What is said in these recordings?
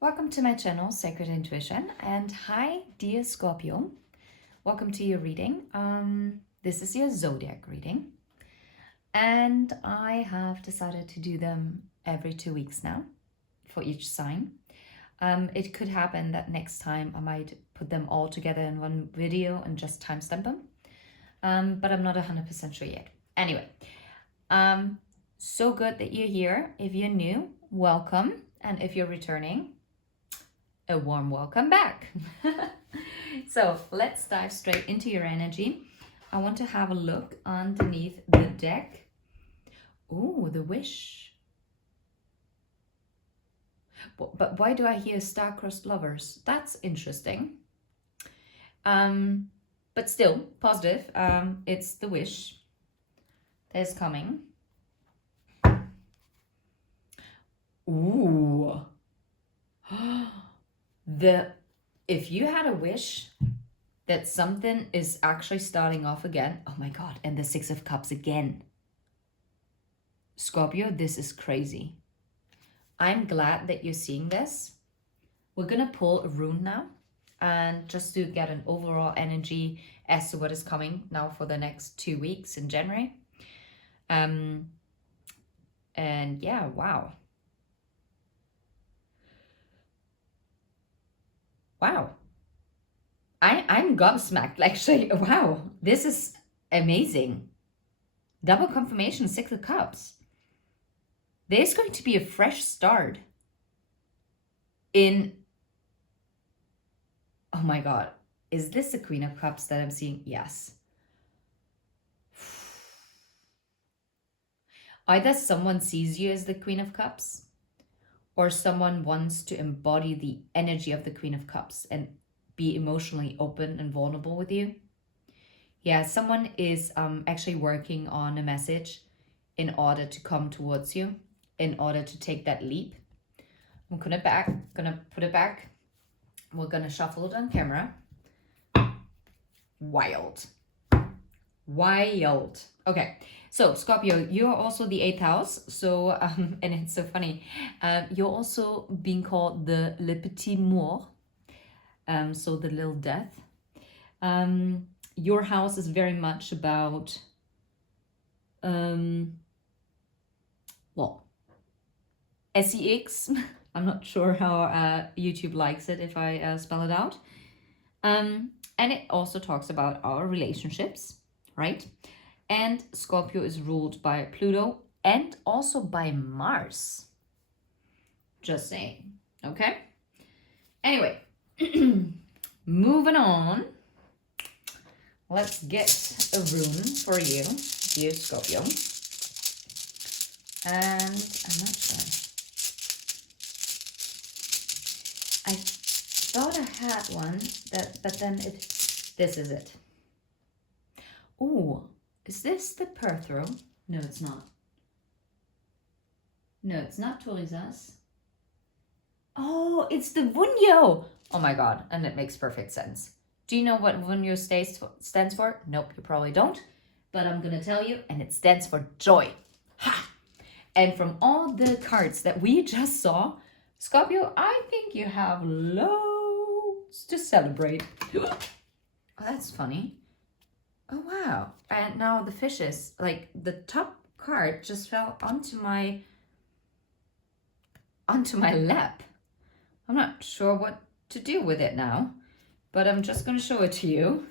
Welcome to my channel, Sacred Intuition, and hi, dear Scorpio. Welcome to your reading. This is your zodiac reading, and I have decided to do them every 2 weeks now for each sign. It could happen that next time I might put them all together in one video and just timestamp them, but I'm not 100% sure yet. Anyway, so good that you're here. If you're new, welcome, and if you're returning, a warm welcome back. So let's dive straight into your energy. I want to have a look underneath the deck. Ooh, the wish. But why do I hear star-crossed lovers? That's interesting. But still positive. It's the wish that is coming. Ooh. If you had a wish that something is actually starting off again, oh my god, and the Six of Cups again. Scorpio, this is crazy. I'm glad that you're seeing this. We're gonna pull a rune now, and just to get an overall energy as to what is coming now for the next 2 weeks in January. And yeah, wow. Wow. I'm gobsmacked, actually. Wow, this is amazing. Double confirmation, Six of Cups. There's going to be a fresh start in... Oh my god. Is this the Queen of Cups that I'm seeing? Yes. Either someone sees you as the Queen of Cups, or someone wants to embody the energy of the Queen of Cups and be emotionally open and vulnerable with you. Yeah, someone is actually working on a message in order to come towards you, in order to take that leap. I'm gonna put it back. We're gonna shuffle it on camera. Wild. Okay, so Scorpio, you're also the 8th house. So, and it's so funny. You're also being called the Le Petit Mort. So the little death. Your house is very much about, sex. I'm not sure how YouTube likes it if I spell it out. And it also talks about our relationships, right? And Scorpio is ruled by Pluto and also by Mars. Just saying, okay? Anyway, moving on. Let's get a rune for you, dear Scorpio. And I'm not sure. I thought I had one, but then this is it. Ooh, is this the Perthro? No, it's not. No, it's not Torizas. Oh, it's the Vunyo. Oh my god, and it makes perfect sense. Do you know what Vunyo stands for? Nope, you probably don't. But I'm gonna tell you, and it stands for joy. Ha! And from all the cards that we just saw, Scorpio, I think you have loads to celebrate. Oh, that's funny. Oh, wow. And now the fishes, like the top card just fell onto my lap. I'm not sure what to do with it now, but I'm just going to show it to you.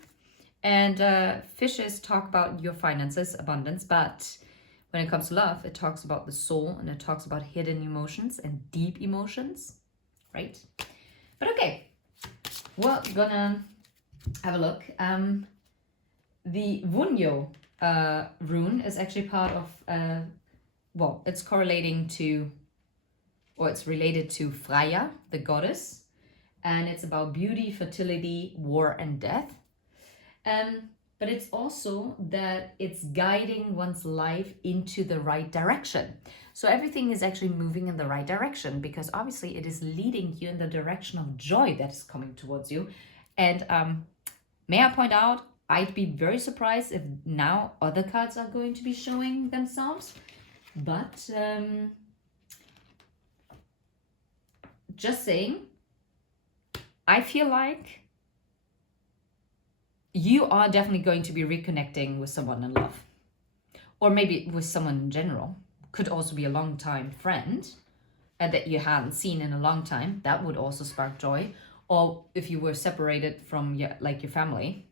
And fishes talk about your finances, abundance, but when it comes to love, it talks about the soul, and it talks about hidden emotions and deep emotions, right? But okay, we're gonna have a look. The Vunyo rune is actually part of, it's correlating to, or it's related to Freya, the goddess, and it's about beauty, fertility, war, and death. But it's also that it's guiding one's life into the right direction. So everything is actually moving in the right direction, because obviously it is leading you in the direction of joy that is coming towards you. And may I point out, I'd be very surprised if now other cards are going to be showing themselves. But just saying, I feel like you are definitely going to be reconnecting with someone in love. Or maybe with someone in general. Could also be a long-time friend that you hadn't seen in a long time. That would also spark joy. Or if you were separated from your family,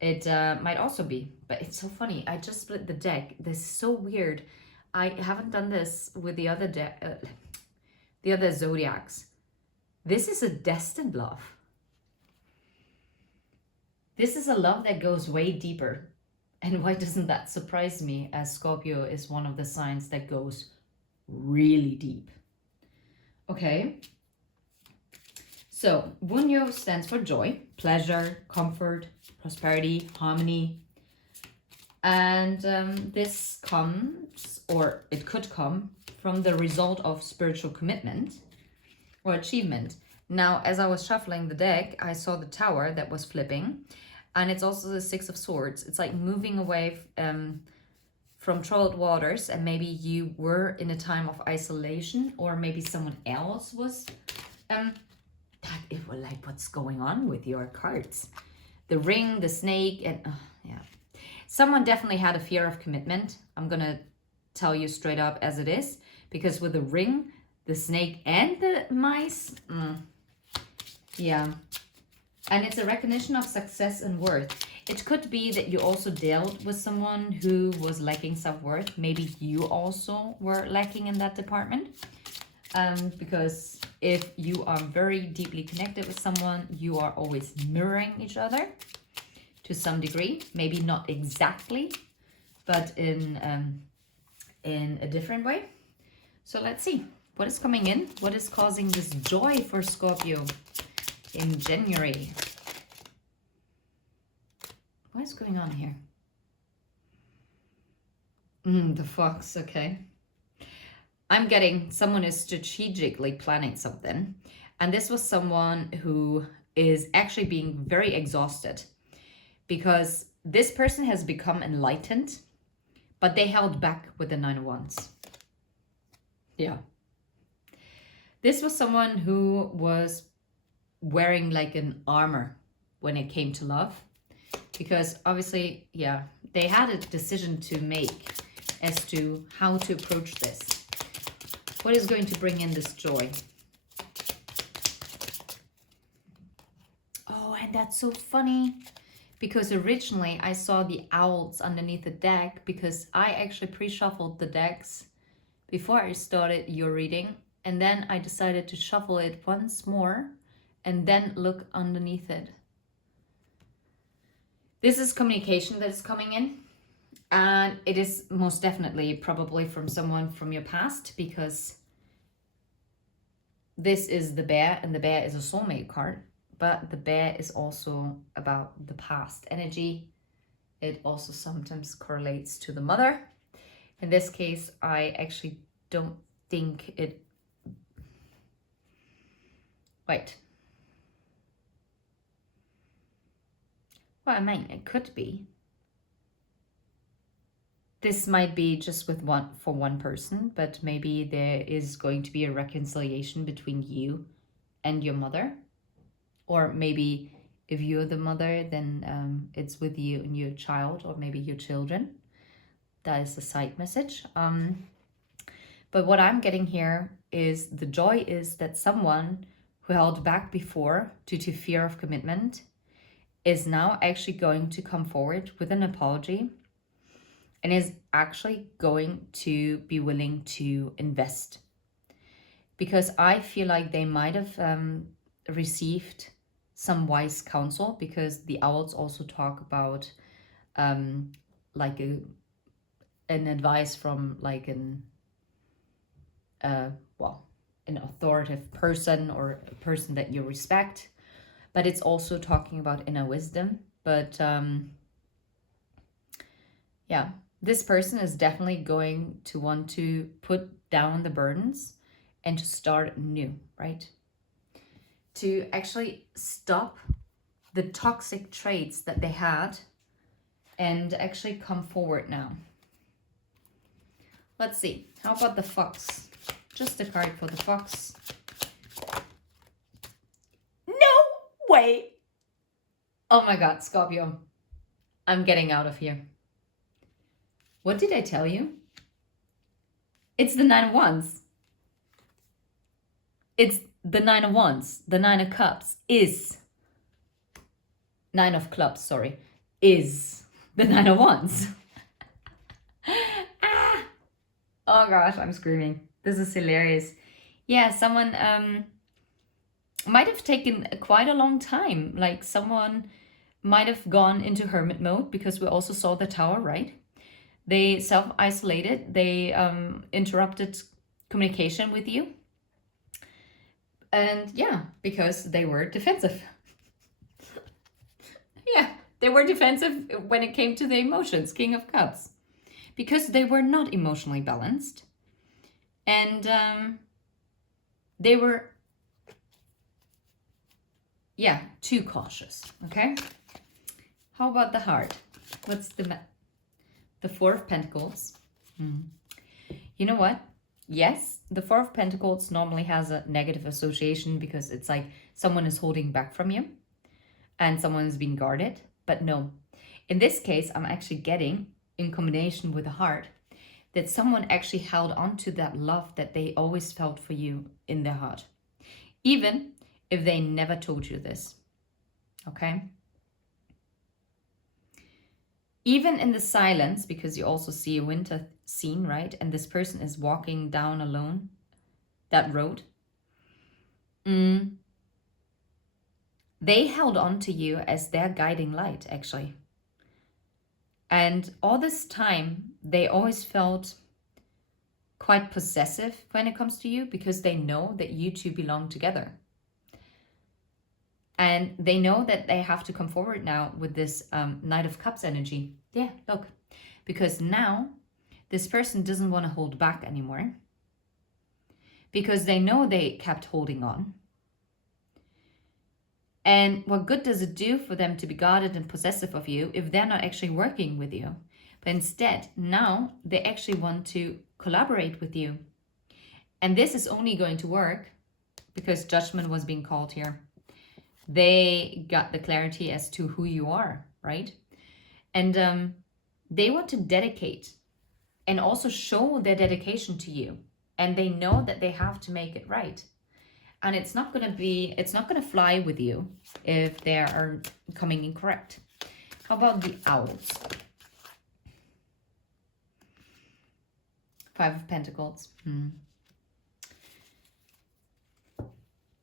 it might also be. But it's so funny. I just split the deck. This is so weird. I haven't done this with the other the other zodiacs. This is a destined love. This is a love that goes way deeper. And why doesn't that surprise me, as Scorpio is one of the signs that goes really deep. Okay. So, Wunyo stands for joy, pleasure, comfort, prosperity, harmony. And this comes, or it could come, from the result of spiritual commitment or achievement. Now, as I was shuffling the deck, I saw the tower that was flipping. And it's also the Six of Swords. It's like moving away from troubled waters, and maybe you were in a time of isolation, or maybe someone else was. That it was like, what's going on with your cards? The ring, the snake, and yeah. Someone definitely had a fear of commitment. I'm gonna tell you straight up as it is, because with the ring, the snake, and the mice, yeah. And it's a recognition of success and worth. It could be that you also dealt with someone who was lacking self-worth. Maybe you also were lacking in that department. Because if you are very deeply connected with someone, you are always mirroring each other to some degree. Maybe not exactly, but in a different way. So let's see what is coming in. What is causing this joy for Scorpio in January? What is going on here? The fox, okay. I'm getting someone is strategically planning something. And this was someone who is actually being very exhausted, because this person has become enlightened, but they held back with the Nine of Wands. Yeah. This was someone who was wearing like an armor when it came to love, because obviously, yeah, they had a decision to make as to how to approach this. What is going to bring in this joy? Oh, and that's so funny, because originally I saw the owls underneath the deck, because I actually pre-shuffled the decks before I started your reading, and then I decided to shuffle it once more and then look underneath it. This is communication that is coming in, and it is most definitely probably from someone from your past, because this is the bear, and the bear is a soulmate card, but the bear is also about the past energy. It also sometimes correlates to the mother. In this case, I actually don't think it... Wait. Well, I mean, it could be. This might be just with one person, but maybe there is going to be a reconciliation between you and your mother. Or maybe if you're the mother, then it's with you and your child, or maybe your children. That is the side message. But what I'm getting here is the joy is that someone who held back before due to fear of commitment is now actually going to come forward with an apology, and is actually going to be willing to invest. Because I feel like they might have received some wise counsel, because the owls also talk about like an advice from like an authoritative person, or a person that you respect. But it's also talking about inner wisdom. But yeah, this person is definitely going to want to put down the burdens and to start new, right? To actually stop the toxic traits that they had and actually come forward now. Let's see. How about the fox? Just a card for the fox. way. Oh my God, Scorpio. I'm getting out of here. What did I tell you? It's the 9 of Wands. It's the 9 of Wands. The 9 of Cups is... 9 of Clubs, sorry. Is the 9 of Wands. Ah! Oh gosh, I'm screaming. This is hilarious. Yeah, someone might have taken quite a long time. Like someone might have gone into hermit mode, because we also saw the Tower, right? They self-isolated. They interrupted communication with you. And yeah, because they were defensive. Yeah, they were defensive when it came to the emotions, King of Cups. Because they were not emotionally balanced. And they were, yeah, too cautious, okay? How about the heart? What's the Four of Pentacles? You know what? Yes, the Four of Pentacles normally has a negative association, because it's like someone is holding back from you and someone is being guarded. But no, in this case, I'm actually getting, in combination with the heart, that someone actually held on to that love that they always felt for you in their heart, even if they never told you this, okay? Even in the silence, because you also see a winter scene, right? And this person is walking down alone that road. They held on to you as their guiding light, actually. And all this time, they always felt quite possessive when it comes to you, because they know that you two belong together. And they know that they have to come forward now with this Knight of Cups energy. Yeah, look. Because now, this person doesn't want to hold back anymore. Because they know they kept holding on. And what good does it do for them to be guarded and possessive of you if they're not actually working with you? But instead, now they actually want to collaborate with you. And this is only going to work because judgment was being called here. They got the clarity as to who you are, right? And they want to dedicate and also show their dedication to you. And they know that they have to make it right. And it's not going to fly with you if they are coming incorrect. How about the Owls? Five of Pentacles.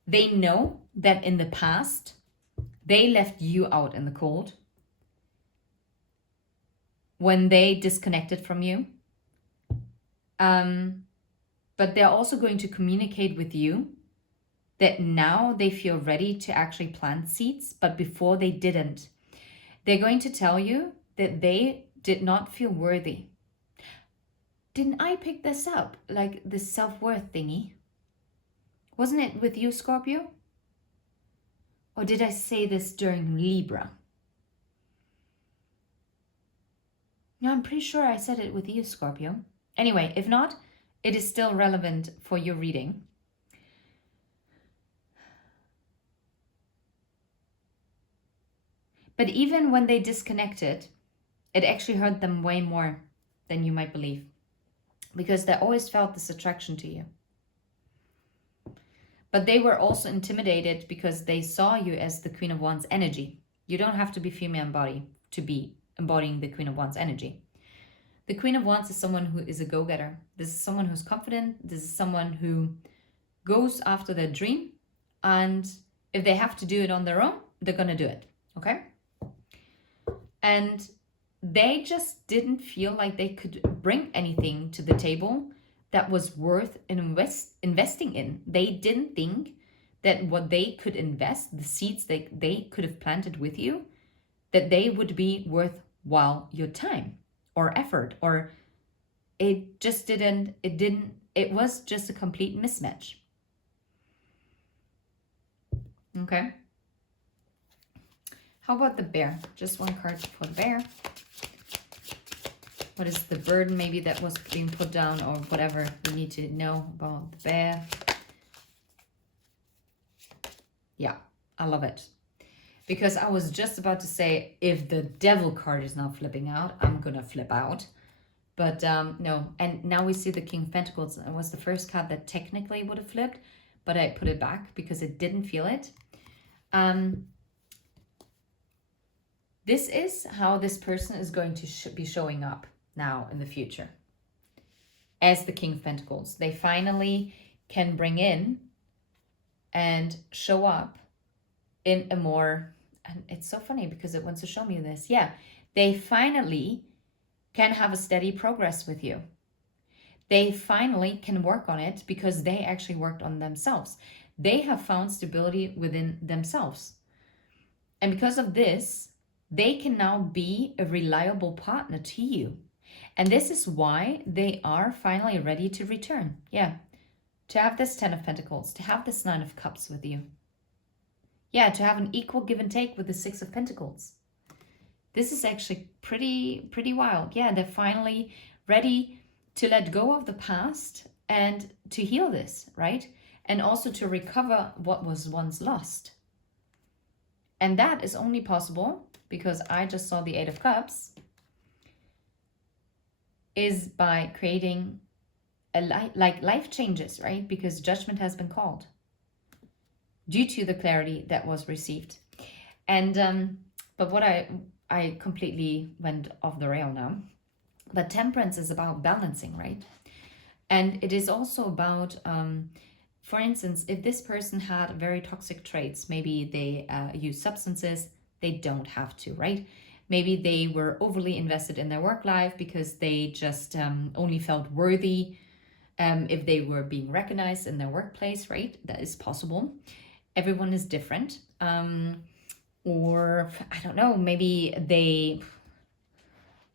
They know that in the past, they left you out in the cold when they disconnected from you. But they're also going to communicate with you that now they feel ready to actually plant seeds, but before they didn't. They're going to tell you that they did not feel worthy. Didn't I pick this up? Like the self-worth thingy? Wasn't it with you, Scorpio? Or did I say this during Libra? No, I'm pretty sure I said it with you, Scorpio. Anyway, if not, it is still relevant for your reading. But even when they disconnected, it actually hurt them way more than you might believe. Because they always felt this attraction to you. But they were also intimidated because they saw you as the Queen of Wands energy. You don't have to be female embodied to be embodying the Queen of Wands energy. The Queen of Wands is someone who is a go-getter. This is someone who's confident. This is someone who goes after their dream. And if they have to do it on their own, they're going to do it. Okay? And they just didn't feel like they could bring anything to the table that was worth investing in. They didn't think that what they could invest, the seeds that they could have planted with you, that they would be worthwhile your time or effort, or it was just a complete mismatch. Okay. How about the Bear? Just one card for the Bear. What is the burden maybe that was being put down, or whatever you need to know about the Bear? Yeah, I love it. Because I was just about to say, if the devil card is now flipping out, I'm gonna flip out. But no, and now we see the King of Pentacles. It was the first card that technically would have flipped, but I put it back because it didn't feel it. This is how this person is going to be showing up now in the future. As the King of Pentacles, they finally can bring in and show up in a more, and it's so funny because it wants to show me this. Yeah, they finally can have a steady progress with you. They finally can work on it because they actually worked on themselves. They have found stability within themselves. And because of this, they can now be a reliable partner to you. And this is why they are finally ready to return. Yeah, to have this 10 of Pentacles, to have this 9 of Cups with you. Yeah, to have an equal give and take with the 6 of Pentacles. This is actually pretty wild. Yeah, they're finally ready to let go of the past and to heal this, right? And also to recover what was once lost. And that is only possible because I just saw the 8 of Cups, is by creating a life changes, right? Because judgment has been called due to the clarity that was received. And but what I completely went off the rail now. But temperance is about balancing, right? And it is also about, for instance, if this person had very toxic traits, maybe they use substances, they don't have to, right? Maybe they were overly invested in their work life because they just only felt worthy if they were being recognized in their workplace, right? That is possible. Everyone is different. Or, I don't know, maybe they,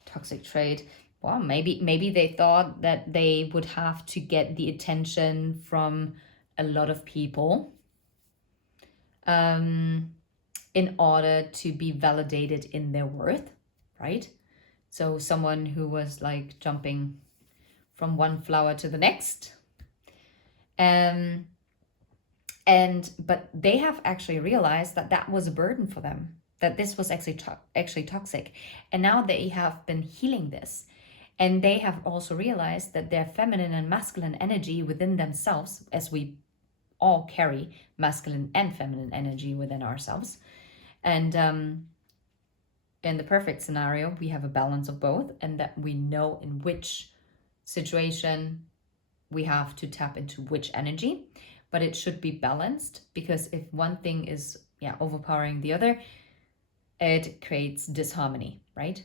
toxic trait, well, maybe they thought that they would have to get the attention from a lot of people in order to be validated in their worth, right? So someone who was like jumping from one flower to the next. But they have actually realized that that was a burden for them, that this was actually toxic. And now they have been healing this. And they have also realized that their feminine and masculine energy within themselves, as we all carry masculine and feminine energy within ourselves. And in the perfect scenario, we have a balance of both, and that we know in which situation we have to tap into which energy. But it should be balanced, because if one thing is overpowering the other, it creates disharmony, right?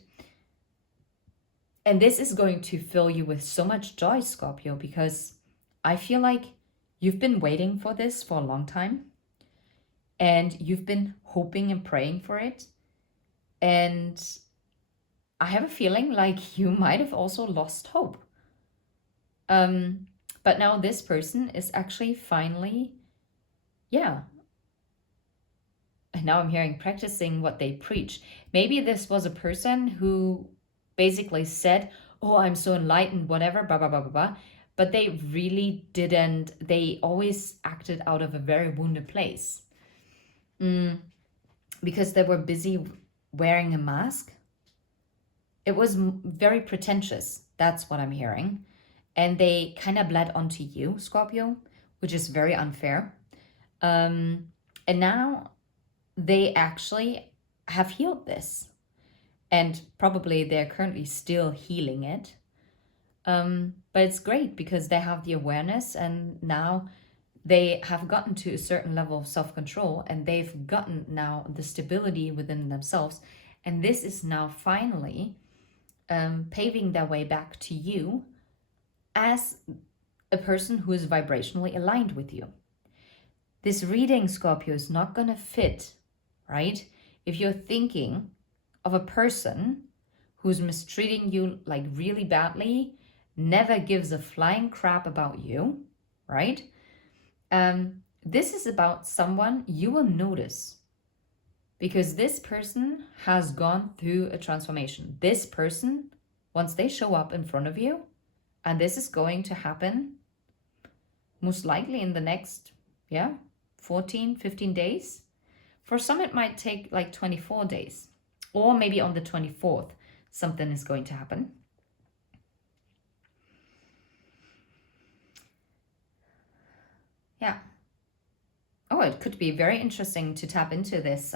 And this is going to fill you with so much joy, Scorpio, because I feel like you've been waiting for this for a long time, and you've been hoping and praying for it. And I have a feeling like you might have also lost hope. But now this person is actually finally, and now I'm hearing practicing what they preach. Maybe this was a person who basically said, oh, I'm so enlightened, whatever, blah, blah, blah, blah, blah. But they really didn't. They always acted out of a very wounded place. Because they were busy wearing a mask. It was very pretentious. That's what I'm hearing. And they kind of bled onto you, Scorpio, which is very unfair. And now they actually have healed this. And probably they're currently still healing it. But it's great because they have the awareness, and now they have gotten to a certain level of self-control, and they've gotten now the stability within themselves. And this is now finally paving their way back to you as a person who is vibrationally aligned with you. This reading, Scorpio, is not going to fit, right? If you're thinking of a person who's mistreating you like really badly, never gives a flying crap about you, right? This is about someone you will notice, because this person has gone through a transformation. This person, once they show up in front of you, and this is going to happen most likely in the next 14, 15 days. For some, it might take like 24 days, or maybe on the 24th, something is going to happen. Yeah. Oh, it could be very interesting to tap into this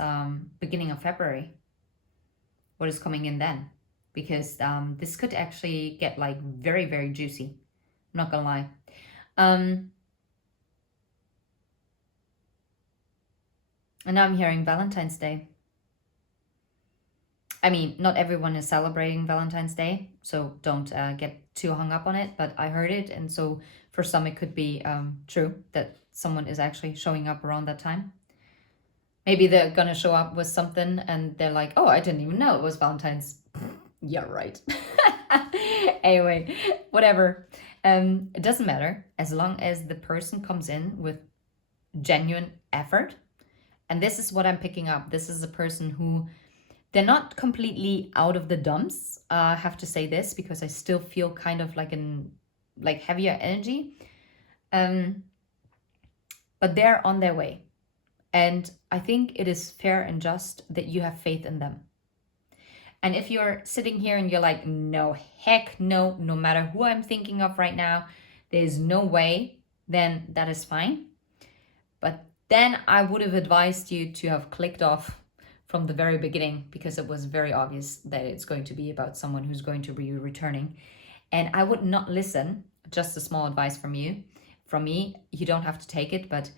beginning of February. What is coming in then? Because this could actually get like very, very juicy. I'm not gonna lie. And now I'm hearing Valentine's Day. I mean, not everyone is celebrating Valentine's Day, so don't get too hung up on it. But I heard it, and so for some, it could be true that someone is actually showing up around that time. Maybe they're gonna show up with something, and they're like, "Oh, I didn't even know it was Valentine's." Yeah, right. Anyway, whatever. It doesn't matter as long as the person comes in with genuine effort. And this is what I'm picking up. This is a person who they're not completely out of the dumps. I have to say this because I still feel kind of like heavier energy. But they're on their way. And I think it is fair and just that you have faith in them. And if you're sitting here and you're like, no, heck no, no matter who I'm thinking of right now, there's no way, then that is fine. But then I would have advised you to have clicked off from the very beginning, because it was very obvious that it's going to be about someone who's going to be returning. And I would not listen. Just a small advice from you, from me. You don't have to take it, but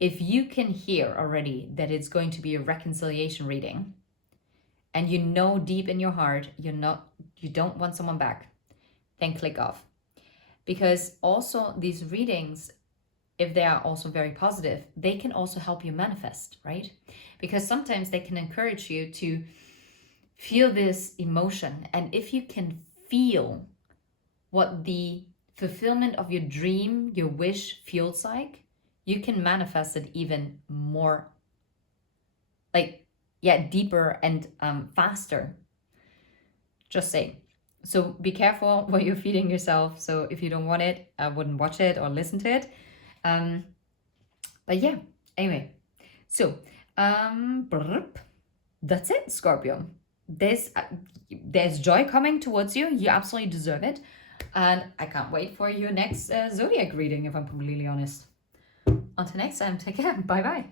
if you can hear already that it's going to be a reconciliation reading, and you know deep in your heart you don't want someone back, then click off. Because also these readings, if they are also very positive, they can also help you manifest, right? Because sometimes they can encourage you to feel this emotion. And if you can feel what the fulfillment of your dream, your wish feels like, you can manifest it even more, like, yeah, deeper and faster. Just saying. So be careful what you're feeding yourself. So if you don't want it, I wouldn't watch it or listen to it. But yeah, anyway. So that's it, Scorpio. There's joy coming towards you. You absolutely deserve it. And I can't wait for your next zodiac reading, if I'm completely honest. Until next time, take care. Bye bye.